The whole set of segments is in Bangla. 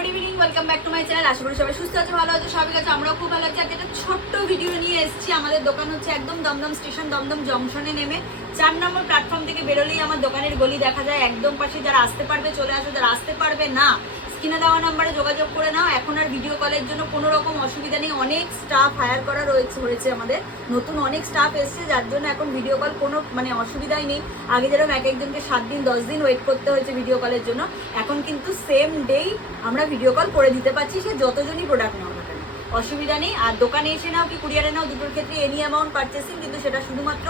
Good evening, welcome back to my channel. আশা করি সবাই সুস্থ আছে, ভালো আছে, সবাই কাছে আমরাও খুব ভালো আছি। আজকে একটা ছোট্ট ভিডিও নিয়ে এসেছি। আমাদের দোকান হচ্ছে একদম দমদম স্টেশন, দমদম জংশনে নেমে 4 নম্বর প্ল্যাটফর্ম থেকে বেরোলেই আমার দোকানের গলি দেখা যায়। একদম পাশে যারা আসতে পারবে চলে আসো, যারা আসতে পারবে না স্ক্রিনে দেওয়া নাম্বারে যোগাযোগ করে নাও। এখন আর ভিডিও কলের জন্য কোনো রকম অসুবিধা নেই। অনেক স্টাফ হায়ার করা হয়েছে আমাদের, নতুন অনেক স্টাফ এসছে, যার জন্য এখন ভিডিও কল কোনো অসুবিধাই নেই। আগে যেরকম এক একজনকে 7 দিন 10 দিন ওয়েট করতে হয়েছে ভিডিও কলের জন্য, এখন কিন্তু সেম ডেই আমরা ভিডিও কল করে দিতে পারছি। সে যতজনই প্রোডাক্ট নাও না কেন, অসুবিধা নেই। আর দোকানে এসে নাও কি কুরিয়ারে নাও, দুটোর ক্ষেত্রে এনি অ্যামাউন্ট পারচেসিং, কিন্তু সেটা শুধুমাত্র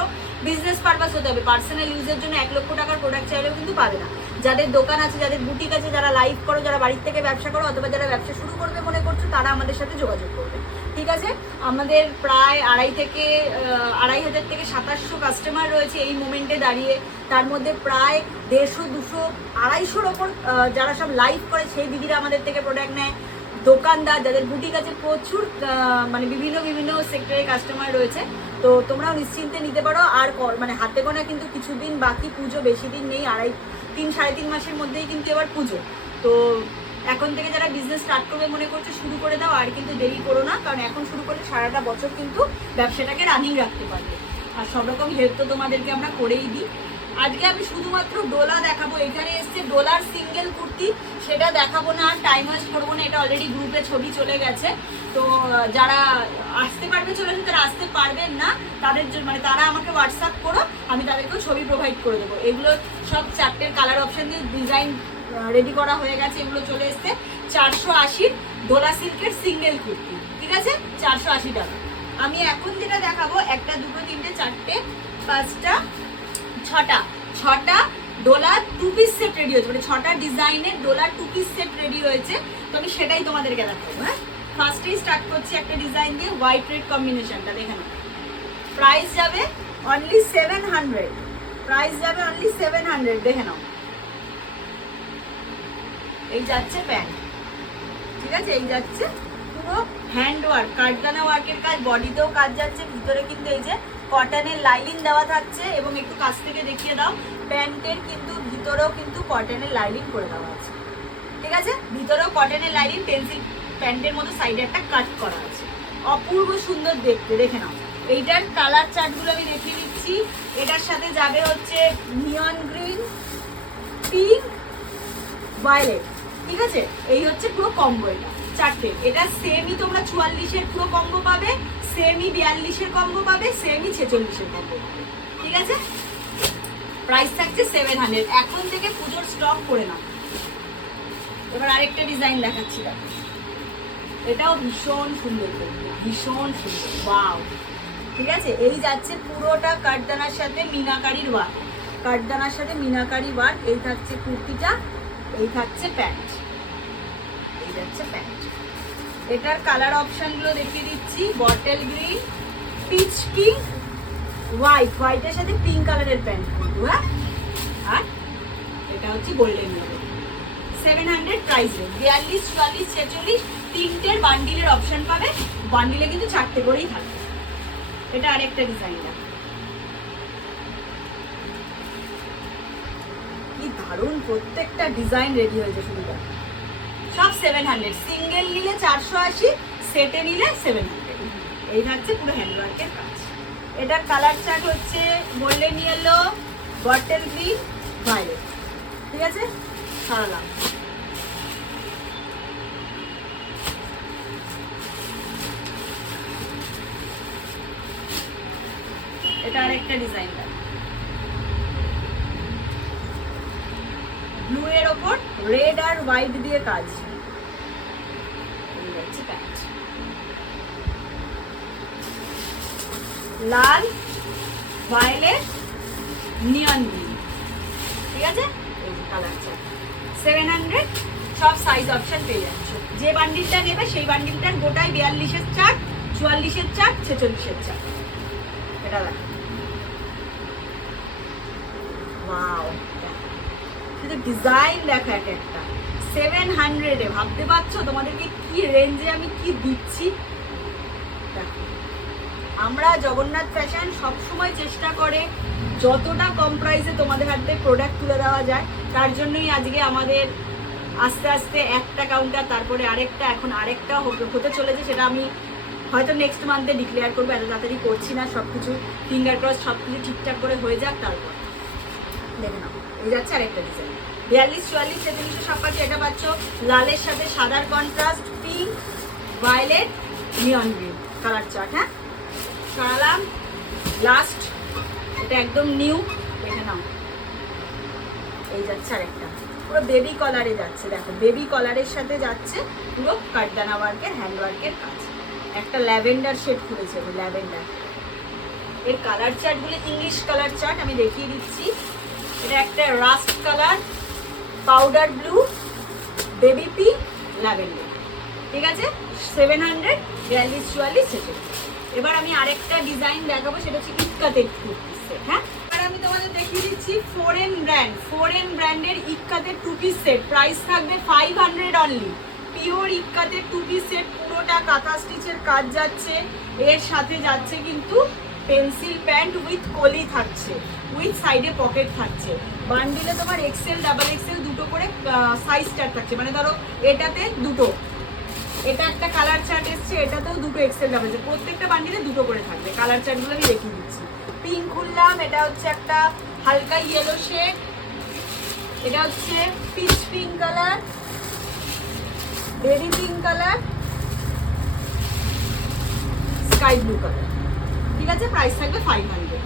বিজনেস পারপাস হতে হবে। পার্সোনাল ইউজের জন্য 1 লক্ষ টাকার প্রোডাক্ট চাইলেও কিন্তু পাবে না। যাদের দোকান আছে, যাদের বুটিক আছে, যারা লাইভ করো, যারা বাড়ির থেকে ব্যবসা করো, অথবা যারা ব্যবসা শুরু করবে মনে করছো, তারা আমাদের সাথে যোগাযোগ করবে। ঠিক আছে, আমাদের প্রায় 2,500 থেকে 2700 কাস্টমার রয়েছে এই মোমেন্টে দাঁড়িয়ে। তার মধ্যে প্রায় 150, 200, 250-র ওপর যারা সব লাইভ করে সেই দিদিরা আমাদের থেকে প্রোডাক্ট নেয়। দোকানদার যাদের বুটিক আছে, প্রচুর বিভিন্ন সেক্টরে কাস্টমার রয়েছে। তো তোমরাও নিশ্চিন্তে নিতে পারো। আর হাতে গোনা কিন্তু কিছুদিন বাকি, পুজো বেশি দিন নেই, 3-3.5 মাসের মধ্যেই কিন্তু এবার পুজো। তো এখন থেকে যারা বিজনেস স্টার্ট করবে মনে করছে শুরু করে দাও, আর কিন্তু দেরি করো না, কারণ এখন শুরু করলে সারাটা বছর কিন্তু ব্যবসাটাকে রানিং রাখতে পারবে। আর সব রকম হেল্প তো তোমাদেরকে আমরা করেই দিই। আজকে আমি শুধুমাত্র ডোলা দেখাবো। এখানে এসছে ডোলার সিঙ্গেল কুর্তি, সেটা দেখাবো না, আর টাইম ওয়েস্ট করবো না। এটা অলরেডি গ্রুপে ছবি চলে গেছে। তো যারা আসতে পারবে চলে আসবে, যারা আসতে পারবেন না তাদের জন্য তারা আমাকে হোয়াটসঅ্যাপ করো, আমি তাদেরকেও ছবি প্রোভাইড করে দেবো। এগুলো সব 4টের কালার অপশন দিয়ে ডিজাইন রেডি করা হয়ে গেছে। এগুলো চলে এসছে 480 ডোলা সিল্কের সিঙ্গেল কুর্তি। ঠিক আছে, 480 টাকা। আমি এখন যেটা দেখাবো, 1, 2, 3, 4, 5, 6টা ডোলা 2 পিস সেট রেডি হয়েছে, 6টা ডিজাইনের ডোলা 2 পিস সেট রেডি হয়েছে। তো আমি সেটাই তোমাদেরকে দেখাবো। হ্যাঁ, ফার্স্টেই স্টার্ট করছি একটা ডিজাইন দিয়ে, হোয়াইট রেড কম্বিনেশনটা দেখে নাও। প্রাইস যাবে অনলি 700, প্রাইস যাবে অনলি 700, দেখে নাও। এই যাচ্ছে প্যান্ট, ঠিক আছে, এই যাচ্ছে পুরো হ্যান্ড ওয়ার্ক, কাঠদানা ওয়ার্কের কাজ, বডিতেও কাজ যাচ্ছে। ভিতরে কিন্তু এই যে কটনের লাইলিং দেওয়া থাকছে, এবং একটু কাছ থেকে দেখিয়ে দাও, প্যান্টের কিন্তু ভিতরেও কিন্তু কটনের লাইলিং করে দেওয়া আছে। ঠিক আছে, ভিতরেও কটনের লাইলিং, পেন্সিল প্যান্টের মতো সাইডে একটা কাট করা আছে। অপূর্ব সুন্দর দেখতে, দেখে নাও। এইটার কালার চার্টগুলো আমি দেখিয়ে দিচ্ছি। এটার সাথে যাবে হচ্ছে নিয়ন গ্রিন, পিঙ্ক, ভায়োলেট। ঠিক আছে, এই হচ্ছে পুরো কম্বো। এটা 4টে। এটা সেমই তোমরা 44-এর পুরো কম্বো পাবে, সেমই 42-এর কম্বো পাবে, সেমই 46-এর কম্বো পাবে। ঠিক আছে, প্রাইস থাকছে 700। এখন থেকে পুজোর স্টক করে নাও। এবার আরেকটা ডিজাইন দেখাচ্ছি, দেখো। এটাও ভীষণ সুন্দর, ভীষণ সুন্দর, ওয়াও। ঠিক আছে, এই যাচ্ছে পুরোটা কাঠদানার সাথে মিনাকারির ওয়ার্ক, কাঠদানার সাথে মিনাকারি ওয়ার্ক। এই থাকছে কুর্তিটা, এই থাকছে প্যান্ট, এই যাচ্ছে প্যান্ট। এটার কালার অপশন গুলো দেখিয়ে দিচ্ছি, bottle green, pitch pink, white, হোয়াইটের সাথে পিঙ্ক কালারের প্যান্ট কিন্তু। হ্যাঁ, আর এটা হচ্ছে গোল্ডেন কালার। 700 price rate. 42, 44, 46 3টের বান্ডিলের অপশন পাবে। বান্ডিলে কিন্তু 4টে করেই থাকবে। এটা আরেকটা ডিজাইন, কি দারুণ, প্রত্যেকটা ডিজাইন রেডি হয়েছে। শুধু সব 700, সিঙ্গেল নিলে 480, সেটে নিলে 700। এই থাকছে পুরো হ্যান্ডওয়ার্কের কাজ। এটার কালার চার্ট হচ্ছে golden yellow, bottle green, violet. ঠিক আছে, সারালাম। এটা আরেকটা ডিজাইন, ব্লু এর ওপর রেড আর হোয়াইট দিয়ে কাজ। লাল, ভায়োলেট, নিয়ন গ্রিন। ঠিক আছে, এই কালার চার্ট 700। সব সাইজ অপশন পেয়ে যাচ্ছ। যে বান্ডিলটা নেবে সেই বান্ডিলটার গোটায় 42-এর চার্ট, 44-এর চার্ট, 46-এর চার্ট। এটা দেখো, ওয়াও, শুধু ডিজাইন দেখা এক একটা। 700-এ ভাবতে পারছো তোমাদেরকে কি রেঞ্জে আমি কি দিচ্ছি। আমরা জগন্নাথ ফ্যাশন সবসময় চেষ্টা করে যতটা কম প্রাইসে তোমাদের হাতে প্রোডাক্ট তুলে দেওয়া যায়। তার জন্যই আজকে আমাদের আস্তে আস্তে একটা কাউন্টার, তারপরে আরেকটা, এখন আরেকটা হতে চলেছে, সেটা আমি হয়তো নেক্সট মান্থে ডিক্লেয়ার করবো, এত তাড়াতাড়ি করছি না, সবকিছু ফিঙ্গার ক্রস, সবকিছু ঠিকঠাক করে হয়ে যাক, তারপর দেখে নাও। এই যাচ্ছে আরেকটা ডিজাইন 42, 44, 43, সব পাচ্ছ। এটা পাচ্ছ লালের সাথে সাদার contrast, pink, violet, neon green colour chart. হ্যাঁ, সরালাম। লাস্ট, এটা একদম নিউ, দেখে নাও। এই যাচ্ছে আরেকটা, পুরো বেবি কলারে যাচ্ছে, দেখো বেবি কলারের সাথে যাচ্ছে পুরো কাটদানা ওয়ার্কের, হ্যান্ড ওয়ার্কের কাজ। একটা ল্যাভেন্ডার শেড করেছে, ল্যাভেন্ডার। এর কালার চার্টগুলো ইংলিশ কালার চার্ট আমি দেখিয়ে দিচ্ছি। এটা একটা rushed colour, powder blue, baby pink, lavender. ঠিক আছে, 700, 42, 44 সেটে। এবার আমি আরেকটা ডিজাইন দেখাবো, সেটা হচ্ছে ইক্কাতের কুর্তি সেট। হ্যাঁ, এবার আমি তোমাদের দেখিয়ে দিচ্ছি ফরেন ব্র্যান্ডের ইক্কাতের টু পিস সেট। প্রাইস থাকবে 500 অনলি। পিওর ইক্কাতের টু পিস সেট, পুরোটা কাঁথা স্টিচের কাজ যাচ্ছে, এর সাথে যাচ্ছে কিন্তু পেন্সিল প্যান্ট উইথ কলি থাকছে, উইথ সাইডে পকেট থাকছে। বান্ডিলে তোমার এক্সেল, ডাবল এক্সেল দুটো করে সাইজ চার্ট থাকছে, মানে ধরো এটাতে দুটো, এটা একটা কালার চার্ট এসছে, এটাতেও দুটো এক্সেল ডাবল, প্রত্যেকটা বান্ডিলে দুটো করে থাকবে। কালার চার্টগুলো আমি দেখিয়ে দিচ্ছি। পিঙ্ক খুললাম, এটা হচ্ছে একটা হালকা ইয়েলো শেড, এটা হচ্ছে pitch pink colour, baby pink colour, sky blue colour. ঠিক আছে, প্রাইস থাকবে 500।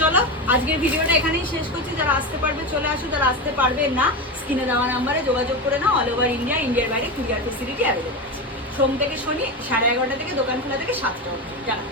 চলো আজকের ভিডিওটা এখানেই শেষ করছি। যারা আসতে পারবে চলে আসো, যারা আসতে পারবে না স্ক্রিনে দেওয়া নাম্বারে যোগাযোগ করে নাও। অল ওভার ইন্ডিয়া, ইন্ডিয়ার বাইরে কুরিয়ার ফেসিলিটি অ্যাভেলেবল আছে। সোম থেকে শনি 11:30 থেকে দোকান খোলা থেকে 7টা অবধি। জানা।